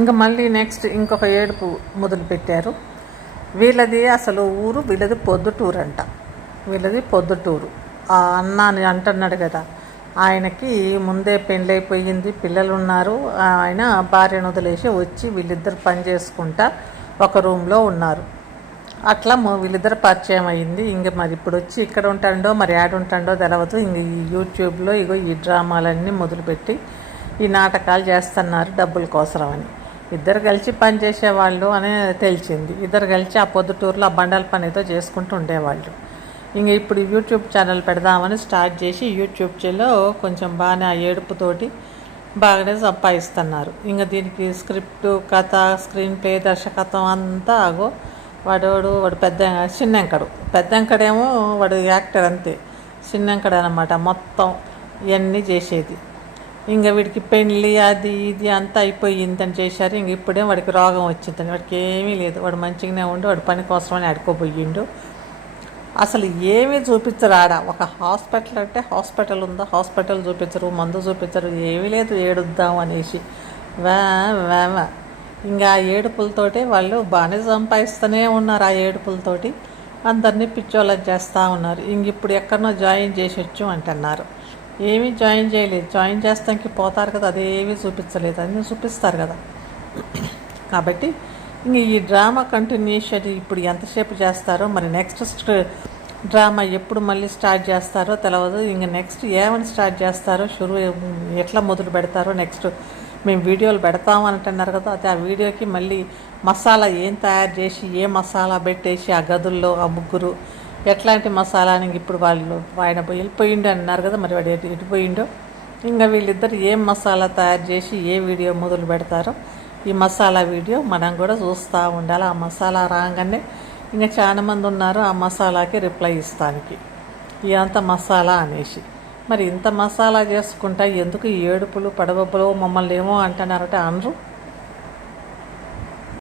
ఇంకా మళ్ళీ నెక్స్ట్ ఇంకొక ఏడుపు మొదలుపెట్టారు. వీళ్ళది అసలు ఊరు, వీళ్ళది పొద్దుటూరు అంట. వీళ్ళది పొద్దుటూరు. ఆ అన్న అని అంటున్నాడు కదా, ఆయనకి ముందే పెళ్ళైపోయింది, పిల్లలు ఉన్నారు. ఆయన భార్యను వదిలేసి వచ్చి వీళ్ళిద్దరు పని చేసుకుంటా ఒక రూమ్లో ఉన్నారు. అట్లా వీళ్ళిద్దరు పరిచయం అయింది. ఇంక మరి ఇప్పుడు వచ్చి ఇక్కడ ఉంటాడో మరి ఉంటాడో తెలియదు. ఇంక ఈ యూట్యూబ్లో ఈ డ్రామాలన్నీ మొదలుపెట్టి ఈ నాటకాలు చేస్తున్నారు డబ్బుల కోసమని. ఇద్దరు కలిసి పని చేసేవాళ్ళు అని తెలిసింది. ఇద్దరు కలిసి ఆ పొద్దుటూరులో ఆ బండల పనితో చేసుకుంటూ ఉండేవాళ్ళు. ఇంక ఇప్పుడు యూట్యూబ్ ఛానల్ పెడదామని స్టార్ట్ చేసి యూట్యూబ్లో కొంచెం బాగానే ఆ ఏడుపుతోటి బాగానే సంపాదిస్తున్నారు. ఇంకా దీనికి స్క్రిప్టు, కథ, స్క్రీన్ ప్లే, దర్శకత్వం అంతా వాడు పెద్దంకడేమో వాడు యాక్టర్ అంతే. చిన్నంకడ అనమాట మొత్తం ఇవన్నీ చేసేది. ఇంకా వీడికి పెళ్ళి అది ఇది అంతా అయిపోయిందని చేశారు. ఇంక ఇప్పుడే వాడికి రోగం వచ్చిందని, వాడికి ఏమీ లేదు. వాడు మంచిగానే ఉండి వాడు పని కోసమని ఆడుకోబోయిండు. అసలు ఏమీ చూపించరు ఆడ. ఒక హాస్పిటల్ అంటే హాస్పిటల్ ఉందా, హాస్పిటల్ చూపించరు, మందు చూపించరు, ఏమీ లేదు. ఏడుద్దాం అనేసి వా ఇంకా ఆ ఏడుపులతోటి వాళ్ళు బాగానే సంపాదిస్తూనే ఉన్నారు. ఆ ఏడుపులతోటి అందరినీ పిచ్చోళ్ళని చేస్తూ ఉన్నారు. ఇంక ఇప్పుడు ఎక్కడనో జాయిన్ చేసొచ్చు అంటున్నారు. ఏమీ జాయిన్ చేయలేదు. జాయిన్ చేస్తానికి పోతారు కదా, అదేమీ చూపించలేదు. అన్నీ చూపిస్తారు కదా. కాబట్టి ఇంక ఈ డ్రామా కంటిన్యూషన్ ఇప్పుడు ఎంతసేపు చేస్తారో, మరి నెక్స్ట్ డ్రామా ఎప్పుడు మళ్ళీ స్టార్ట్ చేస్తారో తెలియదు. ఇంక నెక్స్ట్ ఏమని స్టార్ట్ చేస్తారో, ఎట్లా మొదలు పెడతారో, నెక్స్ట్ మేము వీడియోలు పెడతామని అంటున్నారు కదా, అయితే ఆ వీడియోకి మళ్ళీ మసాలా ఏం తయారు చేసి ఏ మసాలా పెట్టేసి ఆ గదుల్లో ఆ ముగ్గురు ఎట్లాంటి మసాలాని ఇప్పుడు ఆయన వెళ్ళిపోయిండు అన్నారు కదా, మరి వాడు ఎటుపోయిండో. ఇంకా వీళ్ళిద్దరు ఏం మసాలా తయారు చేసి ఏ వీడియో మొదలు పెడతారో, ఈ మసాలా వీడియో మనం కూడా చూస్తూ ఉండాలి. ఆ మసాలా రాగానే ఇంకా చాలామంది ఉన్నారు ఆ మసాలాకి రిప్లై ఇస్తానికి, ఇదంతా మసాలా అనేసి. మరి ఇంత మసాలా చేసుకుంటా ఎందుకు ఈ ఏడుపులు పడవబ్బులు మమ్మల్ని ఏమో అంటున్నారట అనరు.